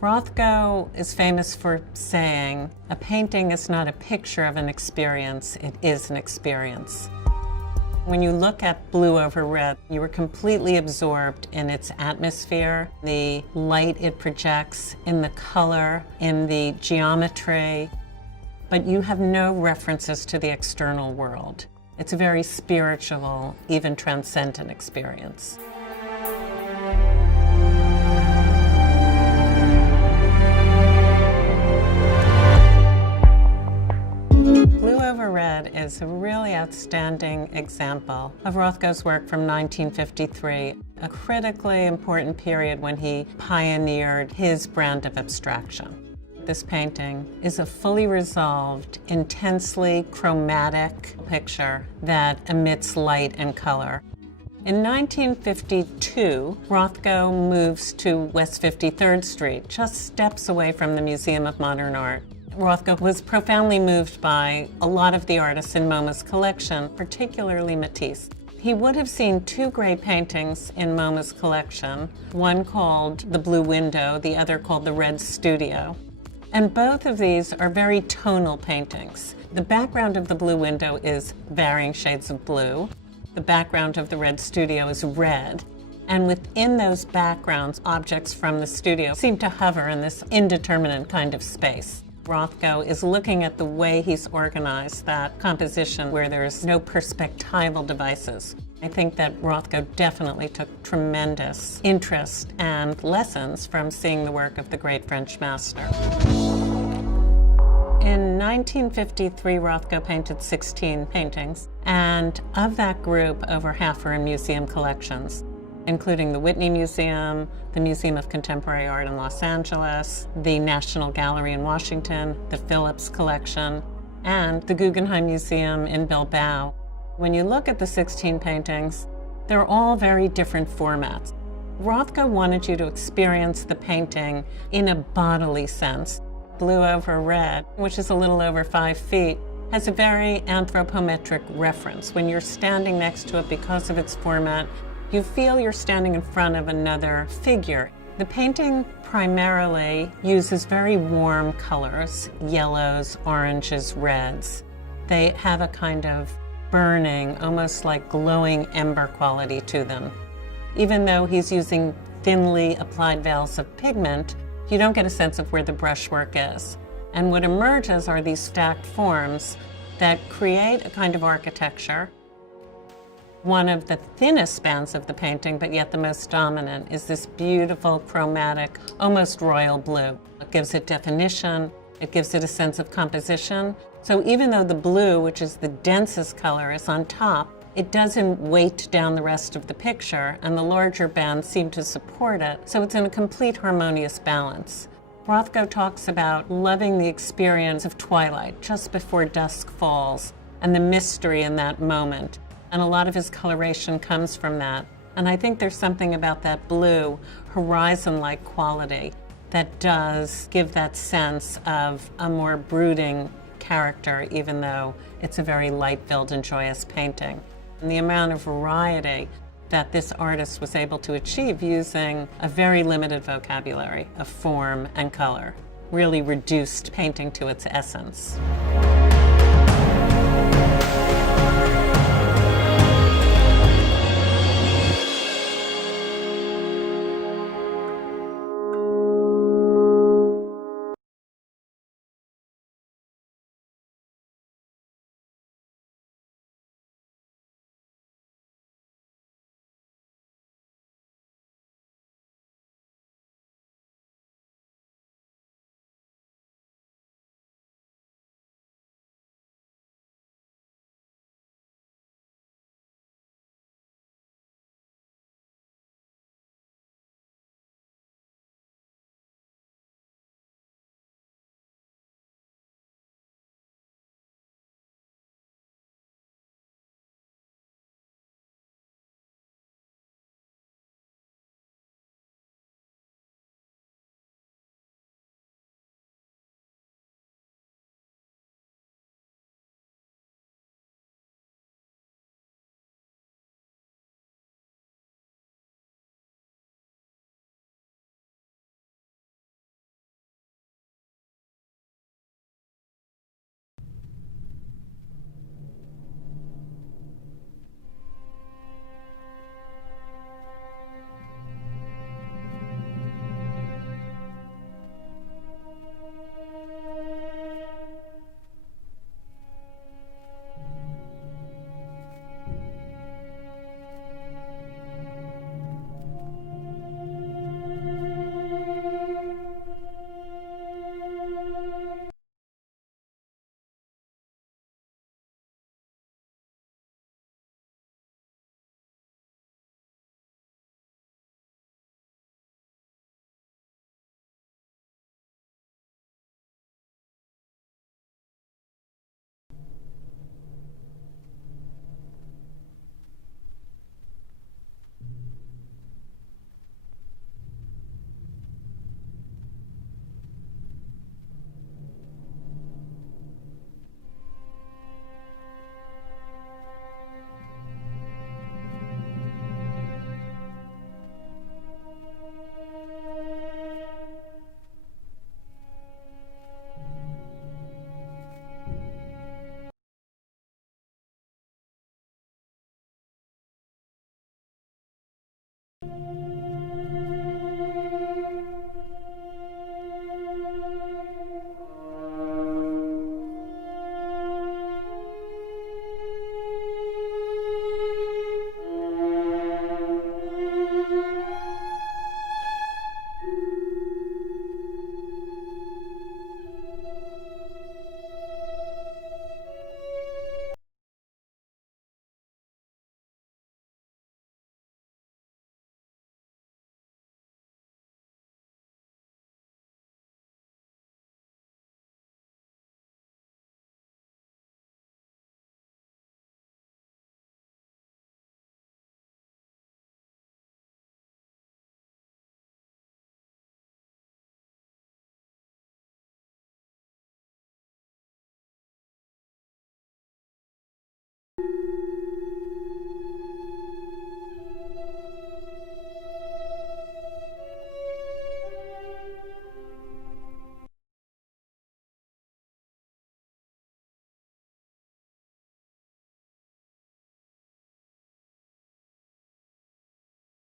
Rothko is famous for saying, "A painting is not a picture of an experience, it is an experience." When you look at Blue Over Red, you are completely absorbed in its atmosphere, the light it projects, in the color, in the geometry, but you have no references to the external world. It's a very spiritual, even transcendent experience. Blue Over Red is a really outstanding example of Rothko's work from 1953, a critically important period when he pioneered his brand of abstraction. This painting is a fully resolved, intensely chromatic picture that emits light and color. In 1952, Rothko moves to West 53rd Street, just steps away from the Museum of Modern Art. Rothko was profoundly moved by a lot of the artists in MoMA's collection, particularly Matisse. He would have seen two great paintings in MoMA's collection, one called The Blue Window, the other called The Red Studio. And both of these are very tonal paintings. The background of The Blue Window is varying shades of blue. The background of The Red Studio is red. And within those backgrounds, objects from the studio seem to hover in this indeterminate kind of space. Rothko is looking at the way he's organized that composition where there's no perspectival devices. I think that Rothko definitely took tremendous interest and lessons from seeing the work of the great French master. In 1953, Rothko painted 16 paintings, and of that group, over half are in museum collections, including the Whitney Museum, the Museum of Contemporary Art in Los Angeles, the National Gallery in Washington, the Phillips Collection, and the Guggenheim Museum in Bilbao. When you look at the 16 paintings, they're all very different formats. Rothko wanted you to experience the painting in a bodily sense. Blue Over Red, which is a little over 5 feet, has a very anthropometric reference. When you're standing next to it, because of its format, you feel you're standing in front of another figure. The painting primarily uses very warm colors, yellows, oranges, reds. They have a kind of burning, almost like glowing ember quality to them. Even though he's using thinly applied veils of pigment, you don't get a sense of where the brushwork is. And what emerges are these stacked forms that create a kind of architecture. One of the thinnest spans of the painting, but yet the most dominant, is this beautiful, chromatic, almost royal blue. It gives it definition, it gives it a sense of composition. So even though the blue, which is the densest color, is on top, it doesn't weight down the rest of the picture, and the larger bands seem to support it, so it's in a complete harmonious balance. Rothko talks about loving the experience of twilight, just before dusk falls, and the mystery in that moment. And a lot of his coloration comes from that. And I think there's something about that blue, horizon-like quality that does give that sense of a more brooding character, even though it's a very light-filled and joyous painting. And the amount of variety that this artist was able to achieve using a very limited vocabulary of form and color really reduced painting to its essence.